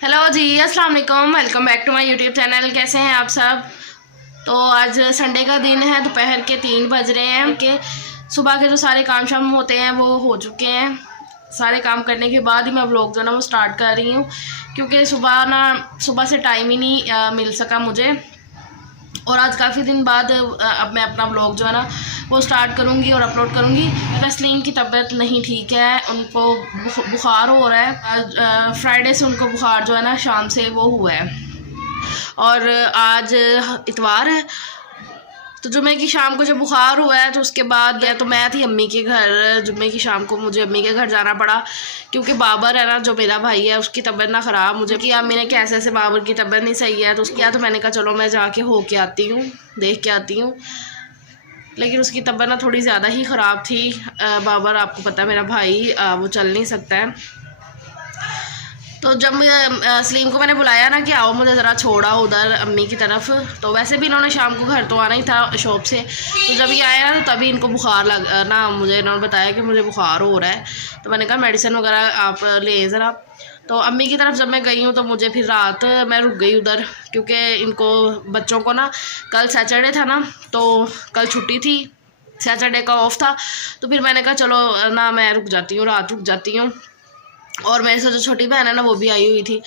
Hello ji, अस्सलाम वालेकुम। Welcome back to my YouTube channel. कैसे हैं आप सब? तो आज संडे का दिन है, दोपहर के 3 बज रहे हैं कि सुबह के जो सारे काम शाम होते हैं वो हो चुके हैं। सारे काम करने के बाद ही मैं व्लॉग जो है ना वो स्टार्ट कर रही हूँ, क्योंकि सुबह से टाइम ही नहीं मिल सका मुझे। और आज काफ़ी दिन बाद अब मैं अपना व्लॉग जो है ना वो स्टार्ट करूँगी और अपलोड करूँगी। तस्लीम की तबीयत नहीं ठीक है, उनको बुखार हो रहा है। आज फ्राइडे से उनको बुखार जो है ना शाम से वो हुआ है, और आज इतवार है। तो जुम्मे की शाम को जब बुखार हुआ है तो उसके बाद तो मैं थी अम्मी के घर। जुम्मे की शाम को मुझे अम्मी के घर जाना पड़ा, क्योंकि बाबर है ना जो मेरा भाई है उसकी तबीयत ना ख़राब। मुझे कि अम्मी ने कैसे ऐसे बाबर की तबीयत नहीं सही है तो तो मैंने कहा चलो मैं जाके हो के आती हूँ, देख के आती हूँ। लेकिन उसकी तबीयत ना थोड़ी ज़्यादा ही ख़राब थी। बाबर आपको पता है मेरा भाई, वो चल नहीं सकता है। तो जब सलीम को मैंने बुलाया ना कि आओ मुझे ज़रा छोड़ा उधर अम्मी की तरफ, तो वैसे भी इन्होंने शाम को घर तो आना ही था शॉप से। तो जब ये आया ना तो तभी इनको बुखार लग ना, मुझे इन्होंने बताया कि मुझे बुखार हो रहा है। तो मैंने कहा मेडिसिन वगैरह आप ले ज़रा। तो अम्मी की तरफ जब मैं गई हूँ तो मुझे फिर रात मैं रुक गई उधर, क्योंकि इनको बच्चों को ना कल सैटरडे था ना, तो कल छुट्टी थी, सैटरडे का ऑफ था। तो फिर मैंने कहा चलो ना मैं रुक जाती हूँ, रात रुक जाती हूँ। और मेरे से जो छोटी बहन है ना वो भी आई हुई थी।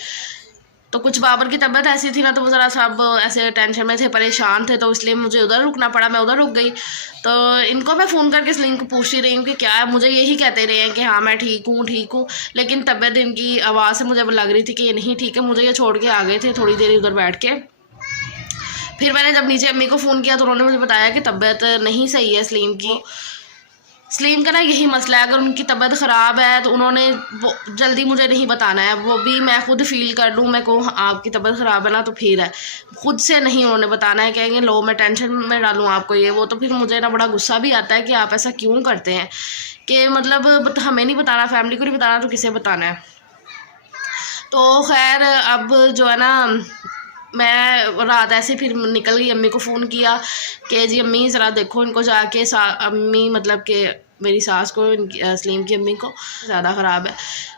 तो कुछ बाबर की तबीयत ऐसी थी ना, तो वो ज़रा सब ऐसे टेंशन में थे, परेशान थे, तो इसलिए मुझे उधर रुकना पड़ा। मैं उधर रुक गई। तो इनको मैं फ़ोन करके सलीम को पूछती रही हूँ कि क्या है। मुझे यही कहते रहे हैं कि हाँ मैं ठीक हूँ, लेकिन तबीयत इनकी आवाज़ से मुझे लग रही थी कि ये नहीं ठीक है। मुझे ये छोड़ के आ गए थे थोड़ी देर उधर बैठ के। फिर मैंने जब नीचे अम्मी को फ़ोन किया तो उन्होंने मुझे बताया कि तबीयत नहीं सही है सलीम की। सलीम का ना यही मसला है, अगर उनकी तबीयत ख़राब है तो उन्होंने वो जल्दी मुझे नहीं बताना है। वो भी मैं खुद फ़ील कर लूँ, मैं कहूँ आपकी तबीयत ख़राब है ना, तो फिर है। खुद से नहीं उन्होंने बताना है, कहेंगे लो मैं टेंशन में डालूँ आपको ये वो। तो फिर मुझे ना बड़ा गुस्सा भी आता है कि आप ऐसा क्यों करते हैं, कि मतलब हमें नहीं बताना, फैमिली को नहीं बताना, तो किसे बताना है। तो खैर अब जो है ना मैं रात ऐसे फिर निकल गई। अम्मी को फ़ोन किया कि जी अम्मी ज़रा देखो इनको जाके। अम्मी मतलब कि मेरी सास को, सलीम की अम्मी को ज़्यादा ख़राब है।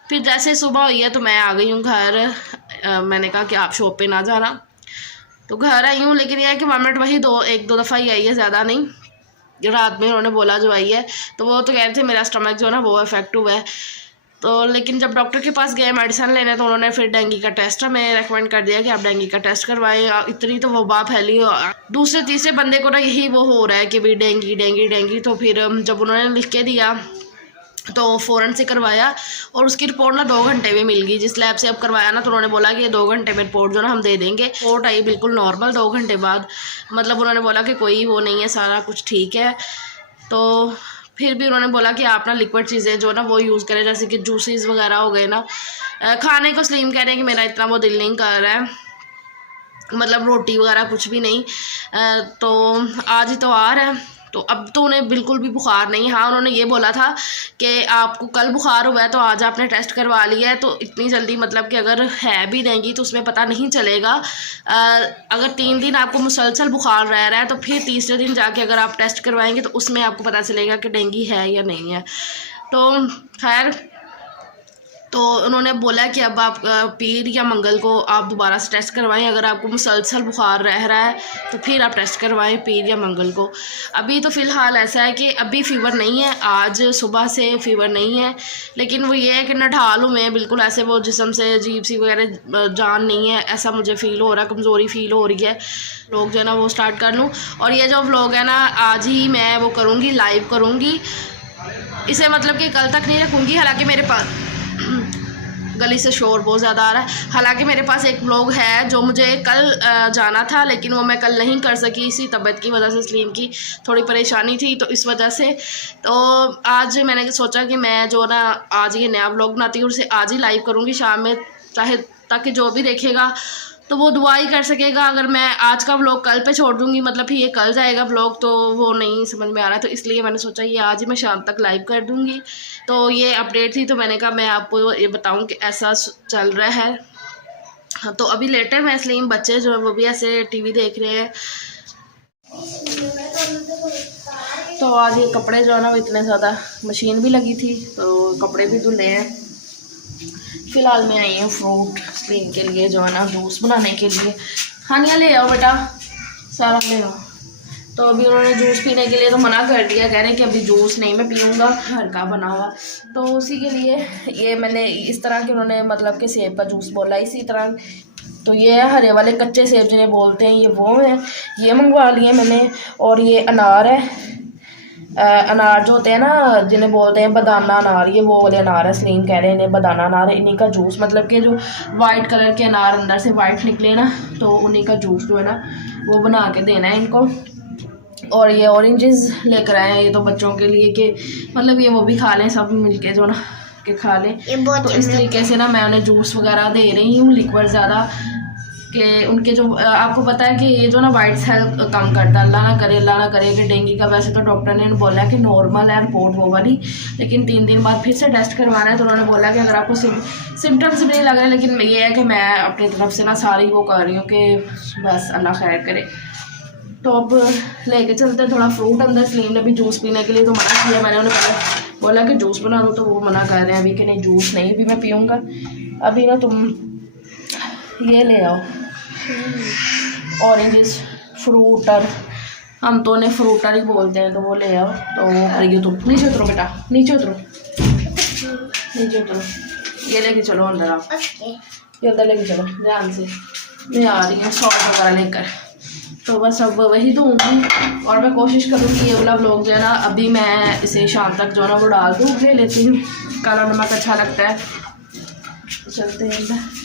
फिर जैसे सुबह हुई है तो मैं आ गई हूँ घर। मैंने कहा कि आप शॉप पे ना जाना, तो घर आई हूँ। लेकिन यह है कि वॉमिट वही एक दो दफ़ा ही आई है, ज़्यादा नहीं। रात में उन्होंने बोला जो आई है, तो वो तो कह रहे थे मेरा स्टमक जो है ना वो इफेक्ट हुआ है। तो लेकिन जब डॉक्टर के पास गए मेडिसिन लेने, तो उन्होंने फिर डेंगू का टेस्ट हमें रेकमेंड कर दिया कि आप डेंगू का टेस्ट करवाएं। इतनी तो वबा फैली हो, दूसरे तीसरे बंदे को ना यही वो हो रहा है कि भाई डेंगू। तो फिर जब उन्होंने लिख के दिया तो फ़ौरन से करवाया, और उसकी रिपोर्ट ना 2 घंटे में मिल गई। जिस लैब से अब करवाया ना, तो उन्होंने बोला कि 2 घंटे में रिपोर्ट जो ना हम दे देंगे। रिपोर्ट आई बिल्कुल नॉर्मल 2 घंटे बाद। मतलब उन्होंने बोला कि कोई वो नहीं है, सारा कुछ ठीक है। तो फिर भी उन्होंने बोला कि आप ना लिक्विड चीज़ें जो ना वो यूज़ करें, जैसे कि जूसेस वगैरह हो गए ना। खाने को सलीम कह रहे हैं कि मेरा इतना वो दिल नहीं कर रहा है, मतलब रोटी वगैरह कुछ भी नहीं। तो आज ही तो आ रहा है, तो अब तो उन्हें बिल्कुल भी बुखार नहीं। हाँ उन्होंने ये बोला था कि आपको कल बुखार हुआ है तो आज आपने टेस्ट करवा लिया है, तो इतनी जल्दी मतलब कि अगर है भी डेंगू तो उसमें पता नहीं चलेगा। अगर 3 दिन आपको मुसलसल बुखार रह रहा है तो फिर तीसरे दिन जाके अगर आप टेस्ट करवाएंगे तो उसमें आपको पता चलेगा कि डेंगू है या नहीं है। तो खैर, तो उन्होंने बोला कि अब आप पीर या मंगल को आप दोबारा से टेस्ट करवाएं। अगर आपको मुसलसल बुखार रह रहा है तो फिर आप टेस्ट करवाएं पीर या मंगल को। अभी तो फ़िलहाल ऐसा है कि अभी फ़ीवर नहीं है, आज सुबह से फ़ीवर नहीं है। लेकिन वो ये है कि नढाल हुए हैं बिल्कुल, ऐसे वो जिस्म से अजीब सी वगैरह जान नहीं है, ऐसा मुझे फ़ील हो रहा है, कमज़ोरी फ़ील हो रही है। लोग जो है ना वो स्टार्ट कर लूँ, और ये जो व्लॉग है ना आज ही मैं वो करूँगी, लाइव करूँगी इसे, मतलब कि कल तक नहीं रखूँगी। हालांकि मेरे पास गली से शोर बहुत ज़्यादा आ रहा है। हालांकि मेरे पास एक व्लॉग है जो मुझे कल जाना था, लेकिन वो मैं कल नहीं कर सकी इसी तबीयत की वजह से। सलीम की थोड़ी परेशानी थी तो इस वजह से। तो आज मैंने सोचा कि मैं जो ना आज ये नया व्लॉग बनाती हूँ उसे आज ही लाइव करूँगी शाम में, चाहे ताकि जो भी देखेगा तो वो दुआ ही कर सकेगा। अगर मैं आज का व्लॉग कल पे छोड़ दूँगी, मतलब फिर ये कल जाएगा व्लॉग, तो वो नहीं समझ में आ रहा है। तो इसलिए मैंने सोचा ये आज ही मैं शाम तक लाइव कर दूँगी। तो ये अपडेट थी, तो मैंने कहा मैं आपको ये बताऊँ कि ऐसा चल रहा है। हाँ, तो अभी लेटे हैं सलीम, बच्चे जो है वो भी ऐसे टीवी देख रहे हैं। तो आज ये कपड़े जो है ना वो इतने ज़्यादा, मशीन भी लगी थी तो कपड़े भी धुले हैं। फ़िलहाल मैं आई हूँ फ्रूट स्क्रीन के लिए, जो है ना जूस बनाने के लिए। खानिया ले आओ बेटा, सारा ले आओ। तो अभी उन्होंने जूस पीने के लिए तो मना कर दिया, कह रहे हैं कि अभी जूस नहीं मैं पीऊँगा, घर का बना हुआ। तो उसी के लिए ये मैंने इस तरह के, उन्होंने मतलब कि सेब का जूस बोला, इसी तरह। तो ये है हरे वाले कच्चे सेब जिन्हें बोलते हैं, ये वो हैं, ये मंगवा लिए मैंने। और ये अनार है, अनार जो होते हैं ना जिन्हें बोलते हैं बदाना अनार, ये वो वाले अनार है। सलीम कह रहे हैं इन्हें बदाना अनार है। इन्हीं का जूस, मतलब कि जो वाइट कलर के अनार अंदर से वाइट निकले ना, तो उन्हीं का जूस जो है ना वो बना के देना है इनको। और ये ऑरेंजेस लेकर आए हैं, ये तो बच्चों के लिए कि मतलब ये वो भी खा लें, सब मिलके जो ना कि खा लें। तो इस तरीके से ना मैं उन्हें जूस वगैरह दे रही हूँ, लिक्विड ज़्यादा कि उनके जो आपको पता है कि ये जो ना वाइट सेल कम करता है। अल्लाह ना करे कि डेंगू का, वैसे तो डॉक्टर ने बोला कि नॉर्मल है रिपोर्ट वो वाली, लेकिन 3 दिन बाद फिर से टेस्ट करवाना है। तो उन्होंने बोला कि अगर आपको सिम्टम्स भी नहीं लग रहे, लेकिन ये है कि मैं अपनी तरफ से ना सारी वो कर रही हूँ कि बस अल्लाह खैर करे। तो अब लेके चलते हैं थोड़ा फ्रूट अंदर। सलीम ने भी जूस पीने के लिए तो मना किया, मैंने उन्हें पहले बोला कि जूस बना दो, तो वो मना कर रहे हैं अभी कि नहीं जूस नहीं भी मैं पीऊँगा। अभी ना तुम ये ले आओ ऑरेंजेस, फ्रूटर, हम तो उन्हें फ्रूटर ही बोलते हैं, तो वो ले आओ। तो वो खरीदो, तुम नीचे उतरो बेटा, नीचे उतरो, नीचे उतरो। ये लेके चलो अंदर, आप ये अंदर लेके चलो ध्यान से। मैं आ रही हूँ सॉल्ट वगैरह लेकर। तो बस अब वही दूँगी, और मैं कोशिश करूँगी ये वाला व्लॉग जो है ना अभी मैं इसे शाम तक जो है ना वो डाल दूँ। ले लेती हूँ, काला नमक अच्छा लगता है। चलते हैं अंदर।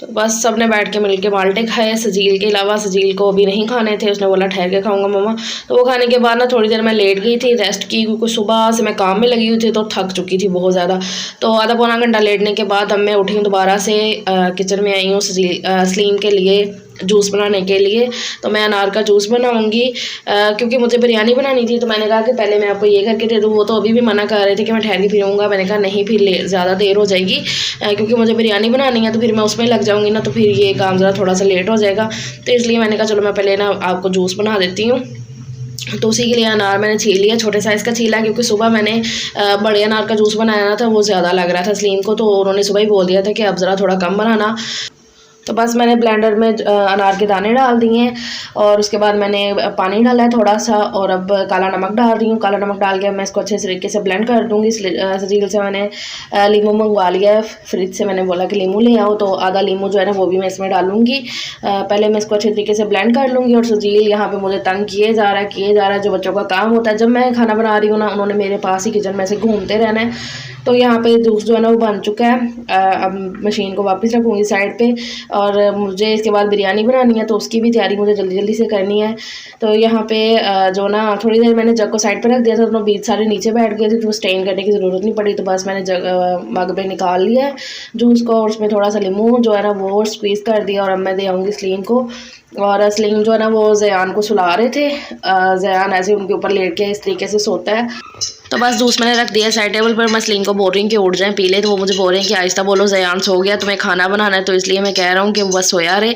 तो बस सब ने बैठ के मिल के माल्टे खाए, सजील के अलावा। सजील को अभी नहीं खाने थे, उसने बोला ठहर के खाऊंगा मम्मा। तो वो खाने के बाद ना थोड़ी देर मैं लेट गई थी, रेस्ट की, क्योंकि सुबह से मैं काम में लगी हुई थी तो थक चुकी थी बहुत ज़्यादा। तो आधा पौना घंटा लेटने के बाद अब मैं उठी हूँ दोबारा से, किचन में आई हूँ सलीम के लिए जूस बनाने के लिए। तो मैं अनार का जूस बनाऊंगी, क्योंकि मुझे बिरयानी बनानी थी। तो मैंने कहा कि पहले मैं आपको ये करके दे दूँ। वो तो अभी भी मना कर रहे थे कि मैं ठहर के पीऊँगा। मैंने कहा नहीं, फिर ज़्यादा देर हो जाएगी, क्योंकि मुझे बिरयानी बनानी है, तो फिर मैं उसमें लग जाऊँगी ना, तो फिर ये काम ज़रा थोड़ा सा लेट हो जाएगा। तो इसलिए मैंने कहा चलो मैं पहले ना आपको जूस बना देती हूँ। तो उसी के लिए अनार मैंने छील लिया, छोटे साइज़ का छीला, क्योंकि सुबह मैंने बड़े अनार का जूस बनाया था, वो ज़्यादा लग रहा था सलीम को। तो उन्होंने सुबह ही बोल दिया था कि अब ज़रा थोड़ा कम बनाना। तो बस मैंने ब्लेंडर में अनार के दाने डाल दिए हैं, और उसके बाद मैंने पानी डाला है थोड़ा सा, और अब काला नमक डाल रही हूँ। काला नमक डाल के मैं इसको अच्छे तरीके से ब्लेंड कर दूँगी। सजील से मैंने लीमू मंगवा लिया है फ्रिज से, मैंने बोला कि लीमू ले आओ, तो आधा लीमू जो है ना वो भी मैं इसमें डालूँगी। पहले मैं इसको अच्छे तरीके से ब्लेंड कर लूँगी। और सजील यहाँ पर मुझे तंग किए जा रहा है, जो बच्चों का काम होता है। जब मैं खाना बना रही हूँ ना, उन्होंने मेरे पास ही किचन में से घूमते रहना है। तो यहाँ पे जूस जो है ना वो बन चुका है। अब मशीन को वापस रखूँगी साइड पे, और मुझे इसके बाद बिरयानी बनानी है, तो उसकी भी तैयारी मुझे जल्दी जल्दी से करनी है। तो यहाँ पे जो ना थोड़ी देर मैंने जग को साइड पे रख दिया था, तो बीज सारे नीचे बैठ गए थे, तो स्टेन करने की ज़रूरत नहीं पड़ी। तो बस मैंने मग में निकाल लिया है जूस को, और उसमें थोड़ा सा लीमू जो है ना वो स्क्वीज़ कर दिया। और अब मैं दे आऊँगी सलीम को। और सलीम जो है ना वो ज़यान को सुला रहे थे। ज़यान ऐसे उनके ऊपर लेट के इस तरीके से सोता है। तो बस जूस मैंने रख दिया साइड टेबल पर। मैं सलीम को बोल रही हूँ कि उठ जाएं पी ले, तो वो मुझे बोल रहे हैं कि आहिस्ता बोलो, ज़यान सो गया, तुम्हें खाना बनाना है। तो इसलिए मैं कह रहा हूँ कि वो बस सोया रहे।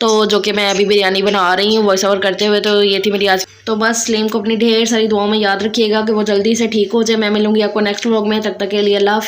तो जो कि मैं अभी बिरयानी बना रही हूँ वॉइस ओवर करते हुए। तो ये थी मेरी आज। तो बस सलीम को अपनी ढेर सारी दुआओं में याद रखिएगा कि वो जल्दी से ठीक हो जाए। मैं मिलूँगी आपको नेक्स्ट व्लॉग में, तब तक के लिए अल्लाह।